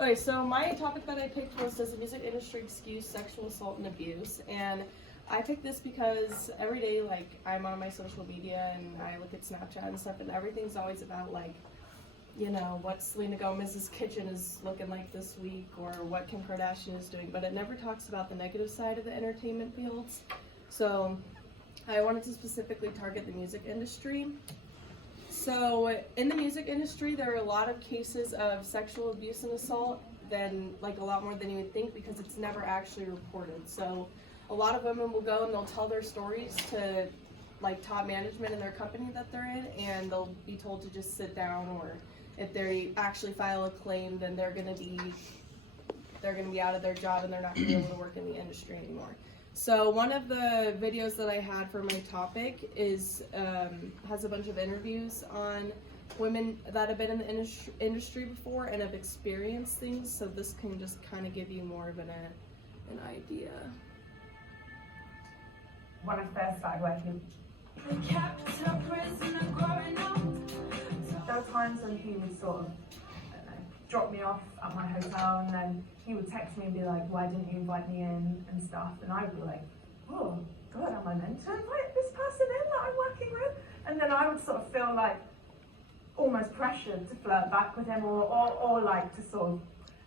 Okay, so my topic that I picked was, does the music industry excuse sexual assault and abuse? And I picked this because every day, like, I'm on my social media and I look at Snapchat and stuff, and everything's always about, like, you know, what Selena Gomez's kitchen is looking like this week, or what Kim Kardashian is doing, but it never talks about the negative side of the entertainment fields. So I wanted to specifically target the music industry. So in the music industry, there are a lot of cases of sexual abuse and assault, like a lot more than you would think, because it's never actually reported. So a lot of women will go and they'll tell their stories to like top management in their company that they're in, and they'll be told to just sit down, or if they actually file a claim, then they're gonna be out of their job and they're not gonna be able to work in the industry anymore. So one of the videos that I had for my topic is has a bunch of interviews on women that have been in the industry before and have experienced things. So this can just kind of give you more of an idea. When I first started working, there were times when he would sort of, I don't know, drop me off at my hotel, and then he would text me and be like, why didn't you invite me in and stuff, and I would be like, oh god, am I meant to invite this person in that I'm working with? And then I would sort of feel like almost pressured to flirt back with him, or like to sort of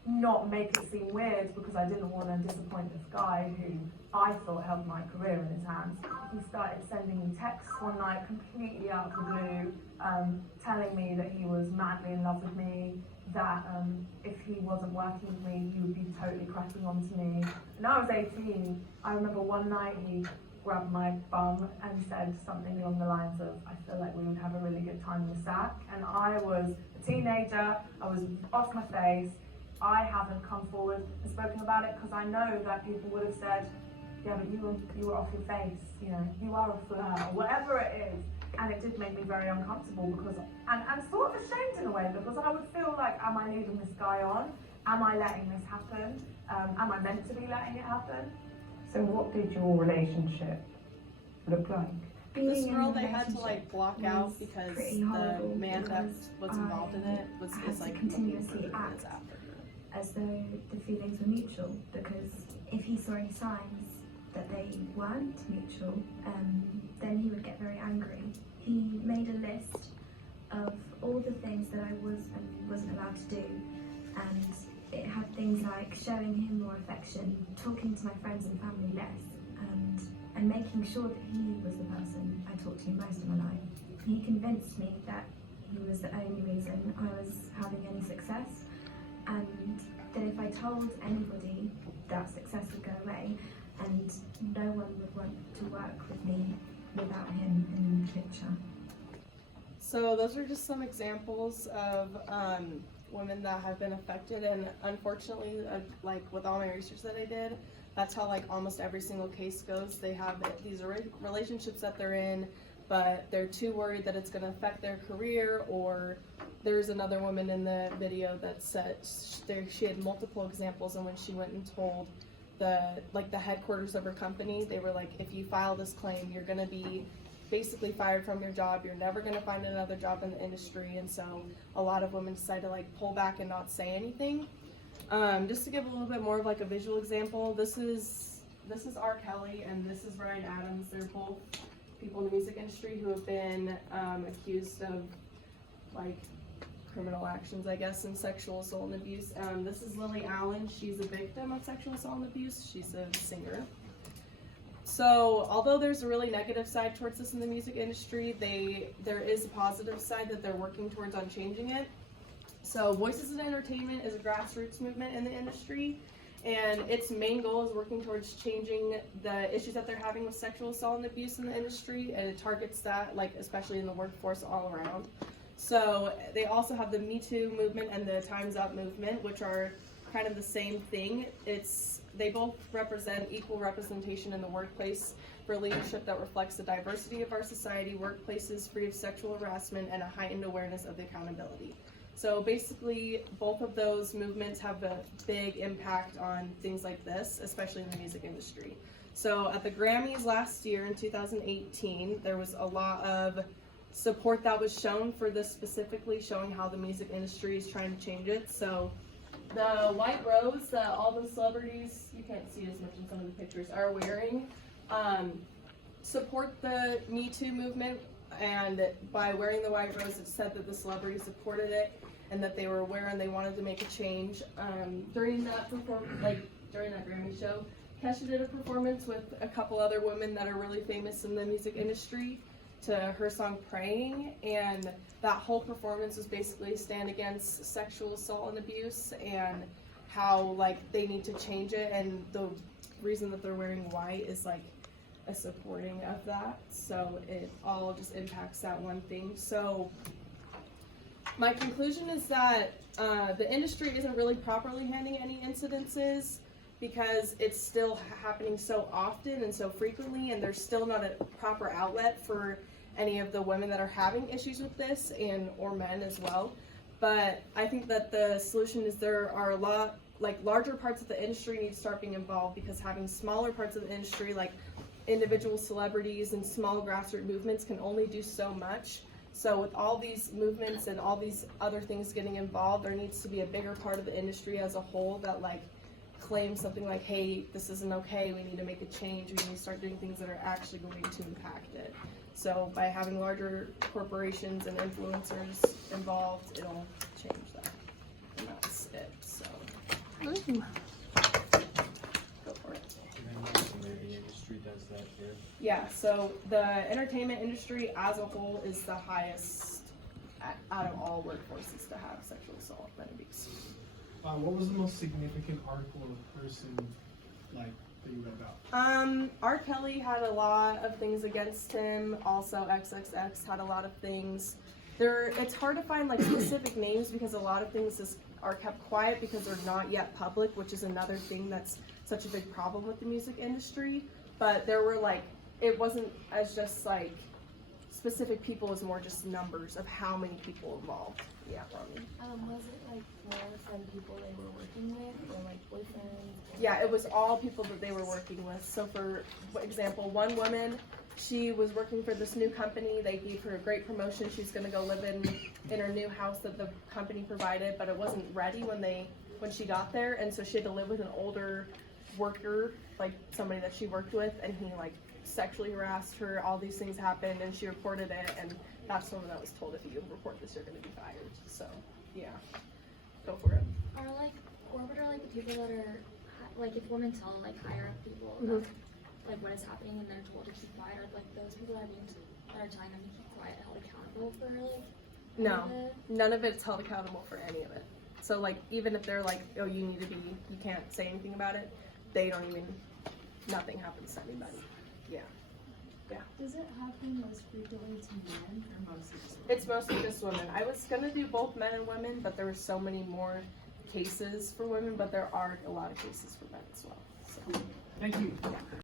not make it seem weird, because I didn't want to disappoint this guy who I thought held my career in his hands. He started sending me texts one night completely out of the blue, telling me that he was madly in love with me, that if he wasn't working with me, he would be totally cracking on to me. And I was 18. I remember one night he grabbed my bum and said something along the lines of, I feel like we would have a really good time in the sack. And I was a teenager, I was off my face. I haven't come forward and spoken about it because I know that people would have said, yeah, but you were off your face, you know, you are a flirt, or whatever it is. And it did make me very uncomfortable, because, and sort of ashamed in a way, because I would feel like, am I leading this guy on? Am I letting this happen? Am I meant to be letting it happen? So what did your relationship look like? This girl they had to like block out because the man that was involved in it was like continuously act as though the feelings were mutual, because if he saw any signs that they weren't mutual, then he would get very angry. He made a list of all the things that I was and wasn't allowed to do, and it had things like showing him more affection, talking to my friends and family less, and making sure that he was the person I talked to most of my life. He convinced me that he was the only reason I was having any success, and that if I told anybody, that success would go away, and no one would want to work with me without him in the picture. So those are just some examples of women that have been affected, and unfortunately, like with all my research that I did, that's how like almost every single case goes. They have these relationships that they're in, but they're too worried that it's going to affect their career. Or there's another woman in the video that said she had multiple examples, and when she went and told the headquarters of her company, they were like, if you file this claim, you're going to be basically fired from your job, you're never going to find another job in the industry. And so a lot of women decide to like pull back and not say anything. Just to give a little bit more of like a visual example, this is R. Kelly and this is Ryan Adams. They're both people in the music industry who have been accused of like criminal actions, I guess, and sexual assault and abuse. This is Lily Allen. She's a victim of sexual assault and abuse. She's a singer. So although there's a really negative side towards this in the music industry, there is a positive side that they're working towards on changing it. So Voices in Entertainment is a grassroots movement in the industry, and its main goal is working towards changing the issues that they're having with sexual assault and abuse in the industry, and it targets that, like, especially in the workforce all around. So they also have the Me Too movement and the Time's Up movement, which are kind of the same thing. They both represent equal representation in the workplace for leadership that reflects the diversity of our society, workplaces free of sexual harassment, and a heightened awareness of the accountability. So basically, both of those movements have a big impact on things like this, especially in the music industry. So at the Grammys last year in 2018, there was a lot of support that was shown for this specifically, showing how the music industry is trying to change it. So the white rose that all the celebrities, you can't see it as much in some of the pictures, are wearing, support the Me Too movement. And by wearing the white rose, it said that the celebrity supported it and that they were aware and they wanted to make a change. During that Grammy show, Kesha did a performance with a couple other women that are really famous in the music industry to her song Praying, and that whole performance was basically a stand against sexual assault and abuse and how like they need to change it, and the reason that they're wearing white is like a supporting of that, so it all just impacts that one thing. So my conclusion is that the industry isn't really properly handling any incidences because it's still happening so often and so frequently, and there's still not a proper outlet for any of the women that are having issues with this, and or men as well. But I think that the solution is there are a lot, like larger parts of the industry need to start being involved, because having smaller parts of the industry like individual celebrities and small grassroots movements can only do so much. So with all these movements and all these other things getting involved, there needs to be a bigger part of the industry as a whole that like claims something like, hey, this isn't okay, we need to make a change, we need to start doing things that are actually going to impact it. So by having larger corporations and influencers involved, it'll change that. And that's it, so. Go for it. The industry does that here. Yeah, so the entertainment industry as a whole is the highest out of all workforces to have sexual assault and abuse. What was the most significant article or person like that you read about? R. Kelly had a lot of things against him. Also, XXX had a lot of things. It's hard to find like specific names because a lot of things are kept quiet because they're not yet public, which is another thing that's such a big problem with the music industry. But there were like, it wasn't as just like specific people, as more just numbers of how many people involved. Yeah, Romy. Was it like more from people they were working with, or like boyfriends? Yeah, it was all people that they were working with. So for example, one woman, she was working for this new company. They gave her a great promotion. She was going to go live in her new house that the company provided, but it wasn't ready when she got there, and so she had to live with an older worker, like somebody that she worked with, and he like sexually harassed her. All these things happened, and she reported it, and that's someone that was told, if you report this, you're going to be fired. So yeah, go for it. Or what are like the people that are like, if women tell like higher up people Mhm. about, like what is happening and they're told to keep quiet, are like those people that are telling them to keep quiet held accountable for like No, any of it? none of it's held accountable for any of it. So like, even if they're like, oh, you can't say anything about it, nothing happens to anybody. Yeah. Does it happen most frequently to men or mostly just women? It's mostly just women. I was gonna do both men and women, but there were so many more cases for women, but there are a lot of cases for men as well. So. Thank you.